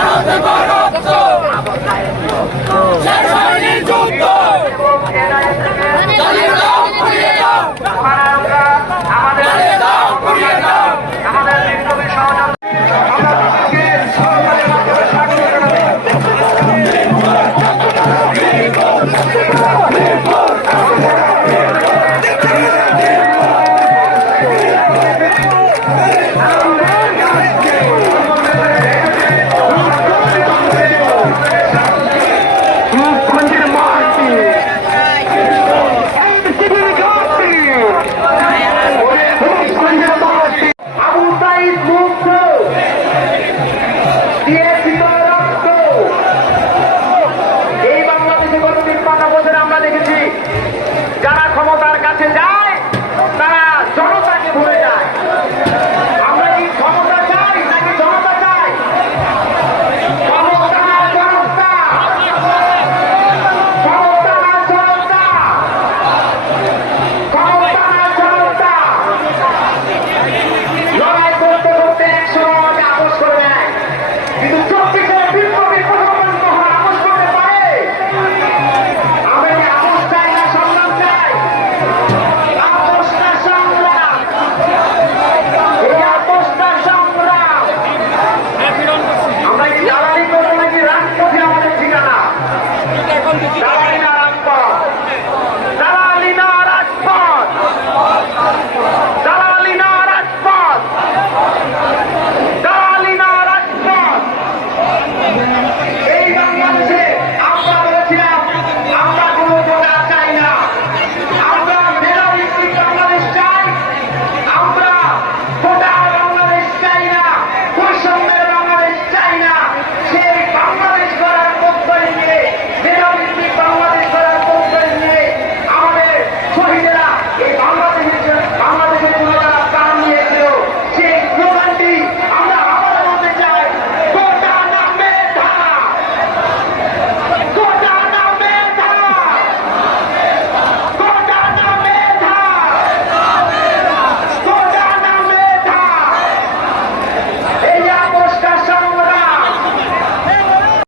Out the bottom! Oh.